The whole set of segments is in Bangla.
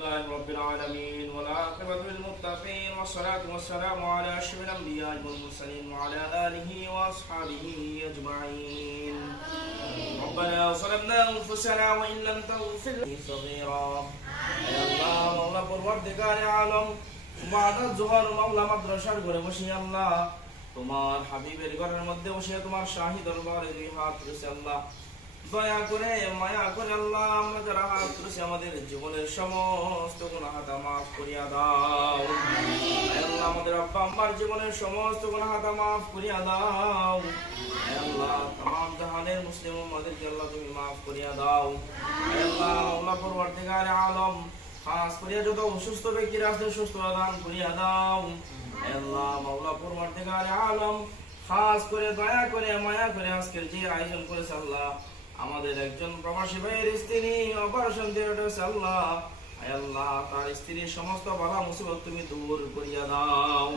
لله رب العالمين والعاقبة للمتقين والصلاة والسلام على أشرف الأنبياء والمرسلين وعلى آله وأصحابه أجمعين ربنا ظلمنا أنفسنا وإن لم تغفر لنا صغيرا يا الله مولا পরবর্তীকার আলম বাদাত জোহর মাওলা মাদ্রাসার ঘরে বসে আল্লাহ তোমার হাবিবের ঘরের মধ্যে বসে তোমার শাহী দরবারে দুই হাত রয়েছে আল্লাহ দয়া করে, মায়া করে আল্লাহ আমরা যারা হাত আমাদের জীবনের সমস্ত গুণাহাতা মাফ করিয়া দাও। আল্লাহ, আমাদের আব্বা আম্মার জীবনের সমস্ত গুণাহাতা মাফ করিয়া দাও। আল্লাহ, তাম, জাহানের মুসলিম আল্লাহ তুমি মাফ করিয়া দাও। আল্লাহ আল্লাহ পরবর্তীকার আলম, খাস করিয়া যত অসুস্থ ব্যক্তিরা আছে সুস্থ দান করিয়া দাও। আল্লাহ, মাওলা পরবর্তীকার আলম, খাস করে, দয়া করে, মায়া করে আজকের যে আয়োজন করেছে আল্লাহ আমাদের একজন প্রবাসী ভাইয়ের স্ত্রী অপারেশন আল্লাহ আল্লাহ তার স্ত্রীর সমস্ত বাধা মুসিবত তুমি দূর করিয়া দাও।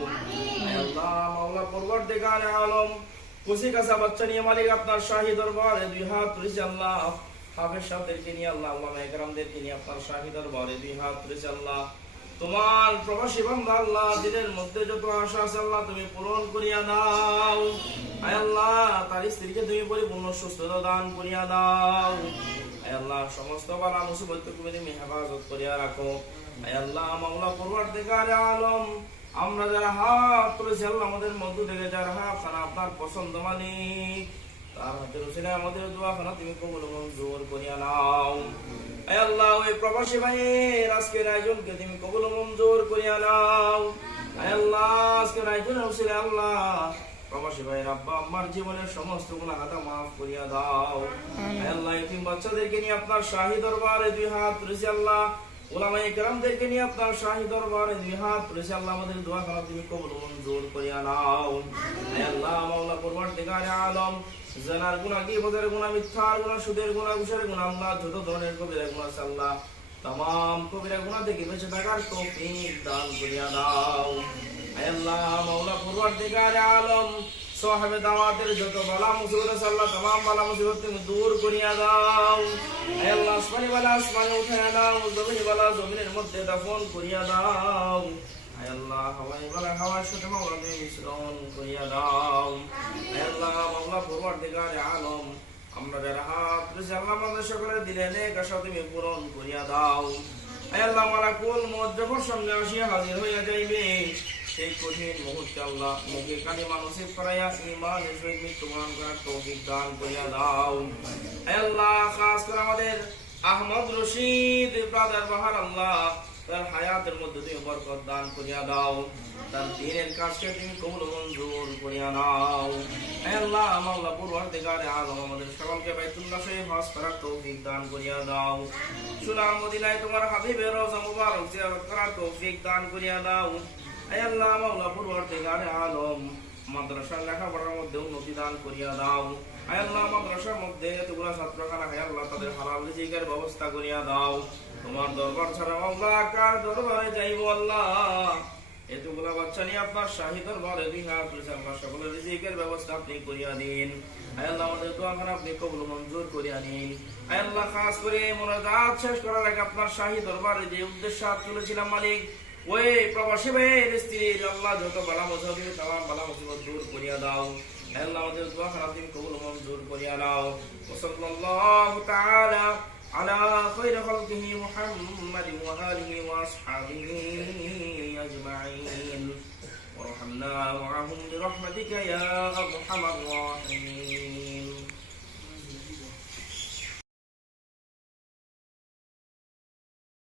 আল্লাহ মাওলা পরবর্তীকার আলম খুশি কাছা বাচ্চা নিয়ে মালিক আপনার শাহী দরবারে দুই হাত তুলেছে আল্লাহ। হাফেজ সাহেবদেরকে নিয়ে আল্লাহ আল্লাহ একরামদেরকে নিয়ে আপনার শাহী দরবারে দুই হাত তুলেছে আল্লাহ। তোমার প্রবাসী বান্দা আল্লাহ দিনের মধ্যে যত আশা আছে আল্লাহ তুমি পূরণ করিয়া দাও। আয় আল্লাহ, তার স্ত্রীকে তুমি পরিপূর্ণ সুস্থতা দান করিয়া দাও। আয় আল্লাহ, সমস্ত বালা মুসিবত তুমি তুমি হেফাজত করিয়া রাখো। আয় আল্লাহ, মাওলা আলম, আমরা যারা হাত তুলেছি আল্লাহ আমাদের মধ্য থেকে যারা হাত খানা আপনার পছন্দ মালিক, তার হাতের আমাদের দোয়াখানা তুমি কবুল মঞ্জুর করিয়া নাও। আল্লাহ ওই প্রবাসী ভাইয়ের আজকের আয়োজনকে তুমি কবুল মঞ্জুর করিয়া নাও। আল্লাহ আজকের আয়োজন উসিলে আল্লাহ প্রবাসী ভাইয়ের আব্বা আমার জীবনের সমস্ত গুণা হাতা মাফ করিয়া দাও। আল্লাহ এতিম বাচ্চাদেরকে নিয়ে আপনার শাহী দরবারে দুই হাত রয়েছে আল্লাহ ওলামাই কেরামদেরকে নিয়ে আপনার শাহী দরবারে হাত তুলেছি আল্লাহ আমাদের দোয়া খানা তুমি কবুল মঞ্জুর করিয়া নাও আল্লাহ, মাওলা পরবর্তীকারে আলম, জানার গুণা কি, বোঝার গুণা, মিথ্যার গুণা, সুদের গুণা, ঘুষের গুণা, আল্লাহ যত ধরনের কবিরা গুণা আল্লাহ তাম কবিরা গুণা থেকে বেঁচে থাকার তৌফিক দান করিয়া দাও আল্লাহ, মাওলা পরবর্তীকারে আলম সাহাবে দাওয়াতের যত বালা মুসিবত আছে আল্লাহ তাম দূর করিয়া দাও। আয় আল্লাহ আসমানি বালা, আসমানে উঠাইয়া দাও বালা, জমিনের মধ্যে দাফন করিয়া দাও। আল্লাহ, হাওয়াই বালা, হাওয়ার সাথে মিশ্রণ করিয়া দাও। আয় আল্লাহ, মাওলা পরবর্তীকারে আলম, আমরা যারা দিলে নেক তুমি পূরণ করিয়া দাও। আয় আল্লাহ মারা কুল মত যখন সঙ্গে আসিয়া হাজির হইয়া যাইবে সেই কঠিন মুহূর্তে আল্লাহ মুখে কানে মানসিক করাইয়া ইমানের সহিত মৃত্যুবরণ করার তৌফিক দান করিয়া দাও। আল্লাহ, খাস করে আমাদের আহমদ রশিদ ব্রাদার বাহার আল্লাহ, তার হায়াতের মধ্যে তুমি বরকত দান করিয়া দাও। তার দিনের কাজকে তুমি কবুল মঞ্জুর করিয়া নাও। আল্লাহ, মাওলা পূর্বর্তীকারে আলম আমাদের সকলকে বাইতুল্লাহ হজ করার তৌফিক দান করিয়া দাও। সুনাম মদিনায় তোমার হাবিবের রওজা মুবারক জিয়ারত করার তৌফিক দান করিয়া দাও। এতগুলা বাচ্চা নিয়ে আপনার শাহী দরবারে ব্যবস্থা আপনি করিয়া আল্লাহ আপনি মঞ্জুর করিয়া নিন শেষ করার আগে আপনার শাহী যে উদ্দেশ্য তুলেছিলাম মালিক ওই প্রবাসী ভাইয়ের স্ত্রীর আল্লাহ যত বালা মুসিবত তাম বালা মুসিবত দূর করিয়া দাও হে আল্লাহ আমাদের দোয়া খারাপ তুমি কবুল মঞ্জুর করিয়া দাও ওসল্লাল্লাহু তাআলা على خير خلقه محمد وآله وأصحابه أجمعين وارحمنا معهم برحمتك يا أرحم الراحمين